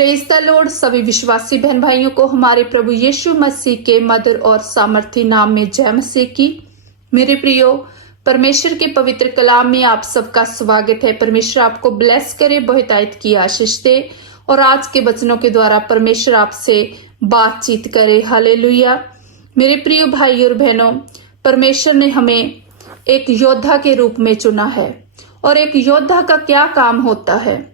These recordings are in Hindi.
Praise the Lord. सभी विश्वासी बहन भाइयों को हमारे प्रभु यीशु मसीह के मधुर और सामर्थी नाम में जय मसीह की। मेरे प्रियो, परमेश्वर के पवित्र कलाम में आप सबका स्वागत है। परमेश्वर आपको ब्लेस करे, बहुतायत की आशीष दे और आज के वचनों के द्वारा परमेश्वर आपसे बातचीत करे। हालेलुया। मेरे प्रियो भाई और बहनों, परमेश्वर ने हमें एक योद्धा के रूप में चुना है। और एक योद्धा का क्या काम होता है,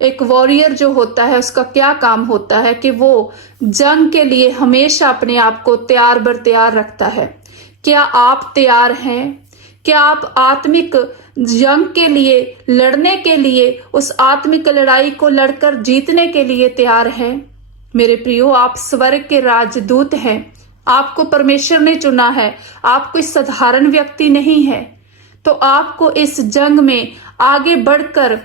एक वॉरियर जो होता है उसका क्या काम होता है कि वो जंग के लिए हमेशा अपने आप को तैयार बर तैयार रखता है। क्या आप तैयार हैं? क्या आप आत्मिक जंग के लिए लड़ने के लिए, उस आत्मिक लड़ाई को लड़कर जीतने के लिए तैयार हैं? मेरे प्रियो, आप स्वर्ग के राजदूत हैं। आपको परमेश्वर ने चुना है। आप कोई साधारण व्यक्ति नहीं है। तो आपको इस जंग में आगे बढ़कर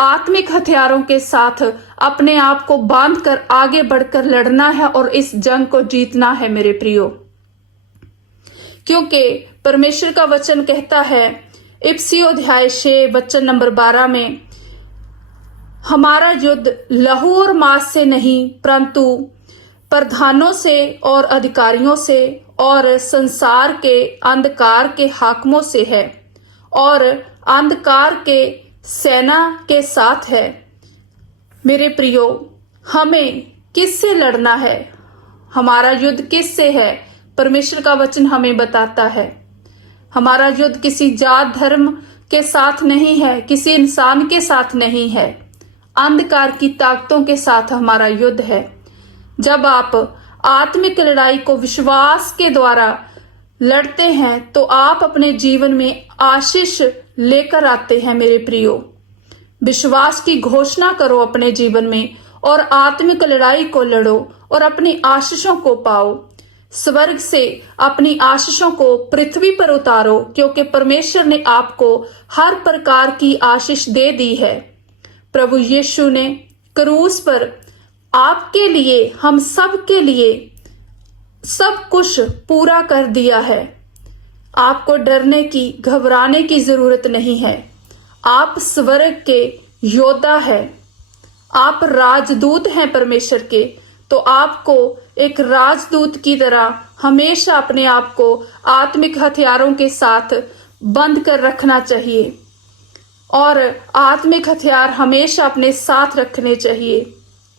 आत्मिक हथियारों के साथ अपने आप को बांधकर आगे बढ़कर लड़ना है और इस जंग को जीतना है मेरे प्रियो। क्योंकि परमेश्वर का वचन कहता है इफिसियों अध्याय 6 वचन नंबर 12 में, हमारा युद्ध लहू और मांस से नहीं परंतु प्रधानों से और अधिकारियों से और संसार के अंधकार के हाकिमों से है और अंधकार के सेना के साथ है। मेरे प्रियो, हमें किससे लड़ना है? हमारा युद्ध किससे है? परमेश्वर का वचन हमें बताता है हमारा युद्ध किसी जात धर्म के साथ नहीं है, किसी इंसान के साथ नहीं है, अंधकार की ताकतों के साथ हमारा युद्ध है। जब आप आत्मिक लड़ाई को विश्वास के द्वारा लड़ते हैं तो आप अपने जीवन में आशीष लेकर आते हैं। मेरे प्रियो, विश्वास की घोषणा करो अपने जीवन में और आत्मिक लड़ाई को लड़ो और अपनी आशीषों को पाओ। स्वर्ग से अपनी आशीषों को पृथ्वी पर उतारो, क्योंकि परमेश्वर ने आपको हर प्रकार की आशीष दे दी है। प्रभु यीशु ने क्रूस पर आपके लिए, हम सब के लिए सब कुछ पूरा कर दिया है। आपको डरने की, घबराने की जरूरत नहीं है। आप स्वर्ग के योद्धा हैं। आप राजदूत हैं परमेश्वर के। तो आपको एक राजदूत की तरह हमेशा अपने आप को आत्मिक हथियारों के साथ बंद कर रखना चाहिए और आत्मिक हथियार हमेशा अपने साथ रखने चाहिए।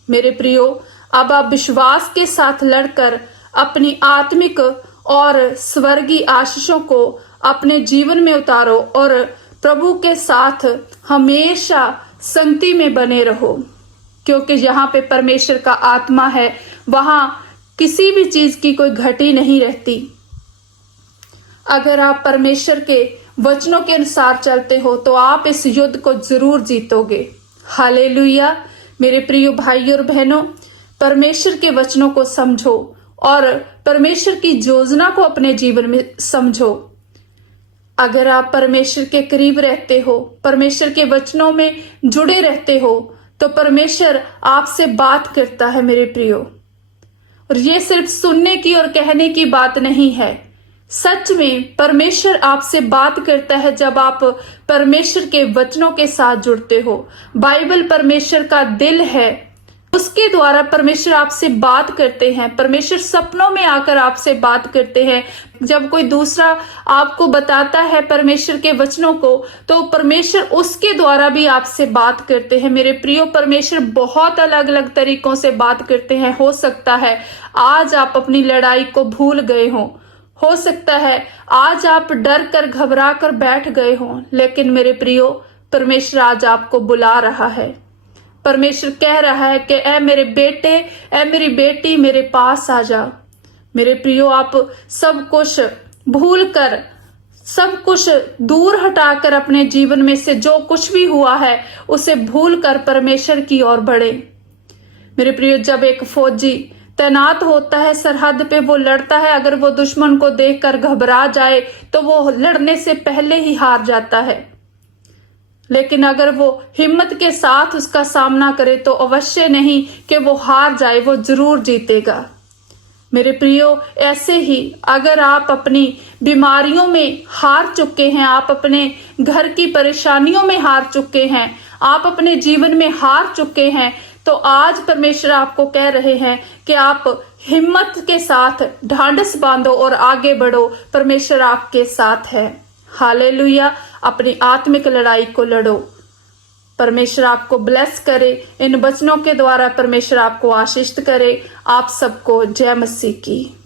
मेरे प्रियो, अब आप विश्वास के साथ लड़कर अपनी आत्मिक और स्वर्गीय आशीषों को अपने जीवन में उतारो और प्रभु के साथ हमेशा संगति में बने रहो, क्योंकि यहाँ पे परमेश्वर का आत्मा है, वहां किसी भी चीज की कोई घटी नहीं रहती। अगर आप परमेश्वर के वचनों के अनुसार चलते हो तो आप इस युद्ध को जरूर जीतोगे। हालेलुया। मेरे प्रिय भाई और बहनों, परमेश्वर के वचनों को समझो और परमेश्वर की योजना को अपने जीवन में समझो। अगर आप परमेश्वर के करीब रहते हो, परमेश्वर के वचनों में जुड़े रहते हो, तो परमेश्वर आपसे बात करता है मेरे प्रियो। और ये सिर्फ सुनने की और कहने की बात नहीं है। सच में परमेश्वर आपसे बात करता है जब आप परमेश्वर के वचनों के साथ जुड़ते हो। बाइबल परमेश्वर का दिल है, उसके द्वारा परमेश्वर आपसे बात करते हैं। परमेश्वर सपनों में आकर आपसे बात करते हैं। जब कोई दूसरा आपको बताता है परमेश्वर के वचनों को, तो परमेश्वर उसके द्वारा भी आपसे बात करते हैं। मेरे प्रियो, परमेश्वर बहुत अलग अलग तरीकों से बात करते हैं। हो सकता है आज आप अपनी लड़ाई को भूल गए हो सकता है आज आप डर कर घबरा कर बैठ गए हो, लेकिन मेरे प्रियो, परमेश्वर आज आपको बुला रहा है। परमेश्वर कह रहा है कि ऐ मेरे बेटे, ऐ मेरी बेटी, मेरे पास आ जा। मेरे प्रियो, आप सब कुछ भूल कर, सब कुछ दूर हटाकर अपने जीवन में से जो कुछ भी हुआ है उसे भूल कर परमेश्वर की ओर बढ़े। मेरे प्रियो, जब एक फौजी तैनात होता है सरहद पे, वो लड़ता है, अगर वो दुश्मन को देखकर घबरा जाए तो वो लड़ने से पहले ही हार जाता है। लेकिन अगर वो हिम्मत के साथ उसका सामना करे तो अवश्य नहीं कि वो हार जाए, वो जरूर जीतेगा। मेरे प्रियो, ऐसे ही अगर आप अपनी बीमारियों में हार चुके हैं, आप अपने घर की परेशानियों में हार चुके हैं, आप अपने जीवन में हार चुके हैं, तो आज परमेश्वर आपको कह रहे हैं कि आप हिम्मत के साथ ढांढस बांधो और आगे बढ़ो। परमेश्वर आपके साथ है। हालेलुया। अपनी आत्मिक लड़ाई को लड़ो। परमेश्वर आपको ब्लेस करे। इन वचनों के द्वारा परमेश्वर आपको आशीष करे। आप सबको जय मसीह की।